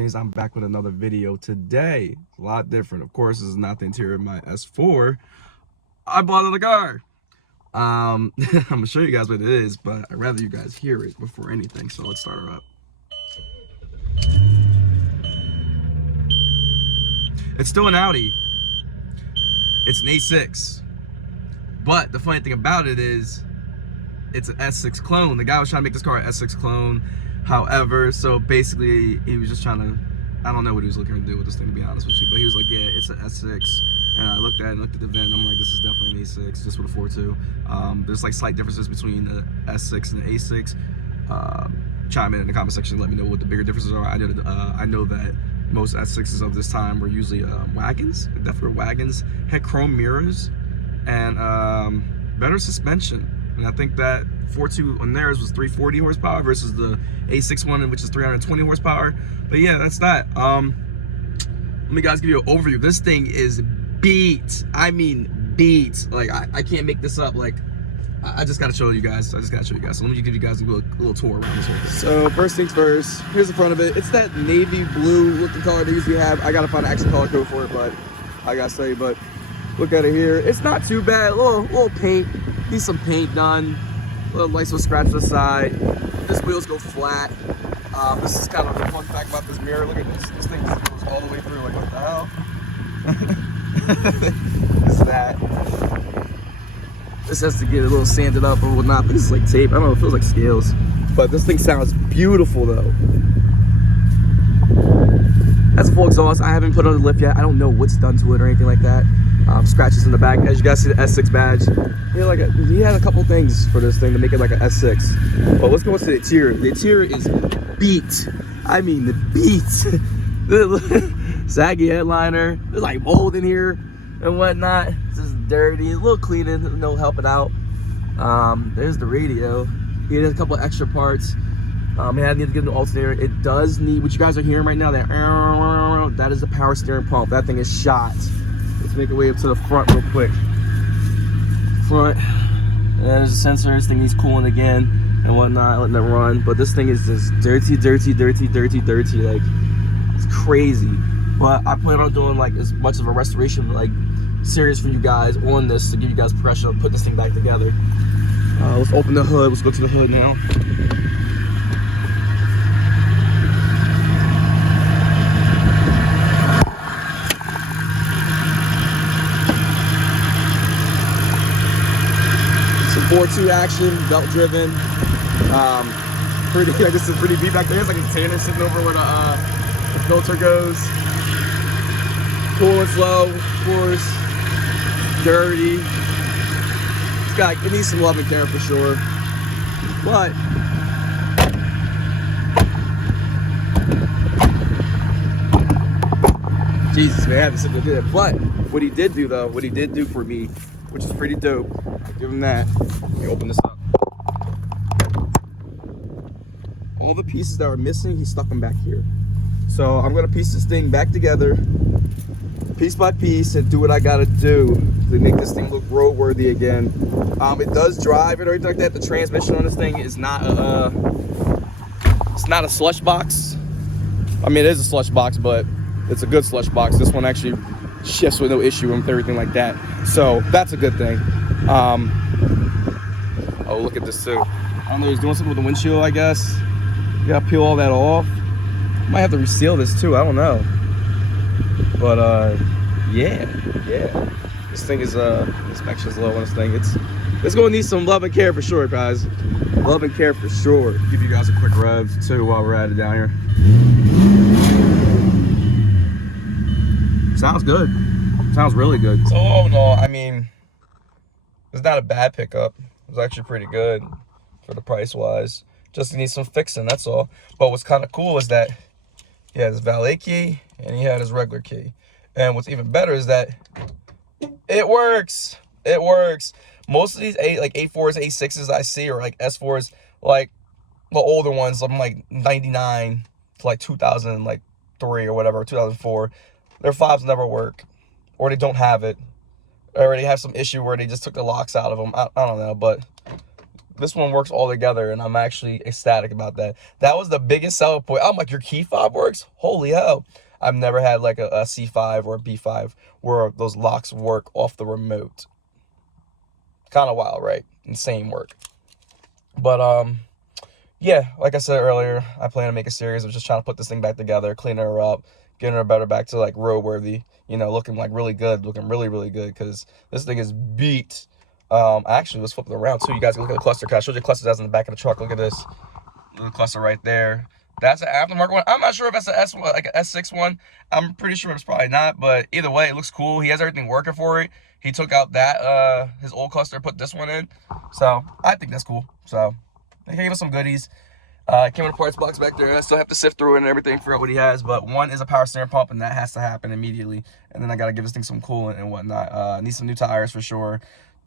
James. I'm back with another video today. A lot different. Of course, this is not the interior of my S4. I bought another car. I'm gonna show you guys what it is, but I'd rather you guys hear it before anything. So let's start her up. It's still an Audi. It's an A6. But the funny thing about it is, it's an S6 clone. The guy was trying to make this car an S6 clone. However, so basically he was just trying to, I don't know what he was looking to do with this thing, to be honest with you, but he was like, yeah, it's an S6. And I looked at it and looked at the VIN. I'm like, this is definitely an A6, just with a 4.2. There's like slight differences between the S6 and the A6. Chime in the comment section and let me know what the bigger differences are. I know that most S6s of this time were usually wagons. Definitely were wagons. Had chrome mirrors and better suspension. And I think that 4.2 on theirs was 340 horsepower versus the A6 one, which is 320 horsepower. But yeah, that's that. Let me guys give you an overview. This thing is beat. I mean beat. Like I can't make this up. Like I just gotta show you guys. So let me just give you guys a little tour around this one. So first things first, here's the front of it. It's that navy blue looking color they usually have. I gotta find an actual color code for it, but I gotta say, but look at it here. It's not too bad. A little paint. Need some paint done. A little nice little scratch to the side. This wheels go flat. This is kind of a fun fact about this mirror. Look at this. This thing just goes all the way through. Like, what the hell? What's that? This has to get a little sanded up or whatnot, but this is like tape. I don't know, it feels like scales. But this thing sounds beautiful though. Has a full exhaust. I haven't put on the lift yet. I don't know what's done to it or anything like that. Scratches in the back. As you guys see the S6 badge. He had a couple things for this thing to make it like an S6. But let's go into the interior. The interior is beat. I mean the beat. Saggy headliner. There's like mold in here and whatnot. It's just dirty. A little cleaning, no helping out. There's the radio. He had a couple extra parts. He had to get an alternator. It does need, what you guys are hearing right now, that is the power steering pump. That thing is shot. Let's make our way up to the front real quick. Front. There's a sensor. This thing needs cooling again and whatnot, letting it run. But this thing is just dirty. Like, it's crazy. But I plan on doing like as much of a restoration like series for you guys on this to give you guys pressure to put this thing back together. Let's open the hood. Let's go to the hood now. Some 4.2 action, belt driven. Pretty. I guess it's pretty beat back there. There's like a container sitting over where the filter goes. Cool and slow, of course. Dirty. It needs some love and care for sure. But Jesus, man, I haven't seen him do that. But what he did do though, what he did do for me, which is pretty dope. I'll give him that. Let me open this up. All the pieces that were missing, he stuck them back here. So I'm gonna piece this thing back together, piece by piece, and do what I gotta do to make this thing look roadworthy again. It does drive and everything like that. The transmission on this thing is not it's not a slush box. I mean, it is a slush box, but it's a good slush box. This one actually shifts with no issue and everything like that. So that's a good thing. Oh, look at this too. I don't know, he's doing something with the windshield, I guess. You gotta peel all that off. Might have to reseal this too, I don't know. But yeah. This thing is inspection's low on this thing. It's gonna need some love and care for sure, guys. Love and care for sure. Give you guys a quick rev too while we're at it down here. Sounds good. Sounds really good. So all in all, I mean, it's not a bad pickup. It was actually pretty good for the price wise. Just needs some fixing, that's all. But what's kind of cool is that he had his valet key and he had his regular key. And what's even better is that it works. It works. Most of these A4s, A6s I see are like S4s, like the older ones, I'm like 99 to like 2003 or whatever, 2004. Their 5s never work, or they don't have it, or they have some issue where they just took the locks out of them. I don't know, but this one works all together, and I'm actually ecstatic about that. That was the biggest selling point. I'm like, your key fob works? Holy hell. I've never had like a C5 or a B5 where those locks work off the remote. Kind of wild, right? Insane work. But yeah, like I said earlier, I plan to make a series of just trying to put this thing back together, cleaning her up, getting her better back to like roadworthy, you know, looking like really good, looking really, really good, because this thing is beat. Actually, let's flip it around too. You guys can look at the cluster. I showed you the cluster that's in the back of the truck. Look at this little cluster right there. That's an aftermarket one. I'm not sure if that's an S1, like an S6 one. I'm pretty sure it's probably not, but either way, it looks cool. He has everything working for it. He took out that his old cluster, put this one in. So I think that's cool. So they gave us some goodies. Came with a parts box back there. I still have to sift through it and everything, figure out what he has. But one is a power steering pump, and that has to happen immediately. And then I gotta give this thing some coolant and whatnot. Need some new tires for sure.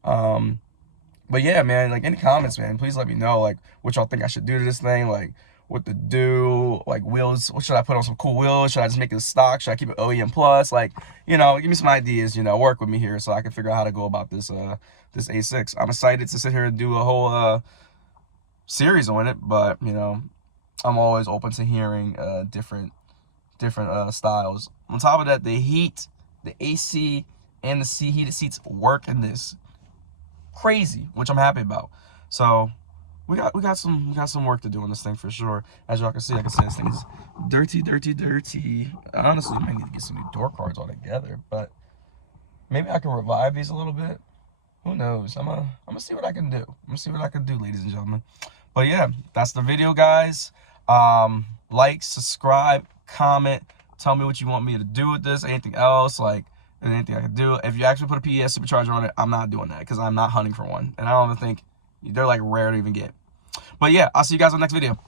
But yeah, man, like, any comments, man, please let me know, like, what y'all think I should do to this thing, like, what to do, like, wheels, what should I put on, some cool wheels, should I just make it stock, should I keep it OEM plus, like, you know, give me some ideas, you know, work with me here so I can figure out how to go about this, this A6. I'm excited to sit here and do a whole, series on it, but, you know, I'm always open to hearing, different styles. On top of that, the heat, the AC, and the heated seats work in this. Crazy, which I'm happy about. So we got some work to do on this thing for sure. As y'all can see, like I said, this thing is dirty. Honestly, I might need to get some new door cards altogether, but maybe I can revive these a little bit. Who knows? I'm gonna see what I can do. I'm gonna see what I can do, ladies and gentlemen. But yeah, that's the video, guys. Like, subscribe, comment, tell me what you want me to do with this, anything else, like anything I can do. If you actually put a PES supercharger on it, I'm not doing that because I'm not hunting for one. And I don't even think, they're like rare to even get. But yeah, I'll see you guys on the next video.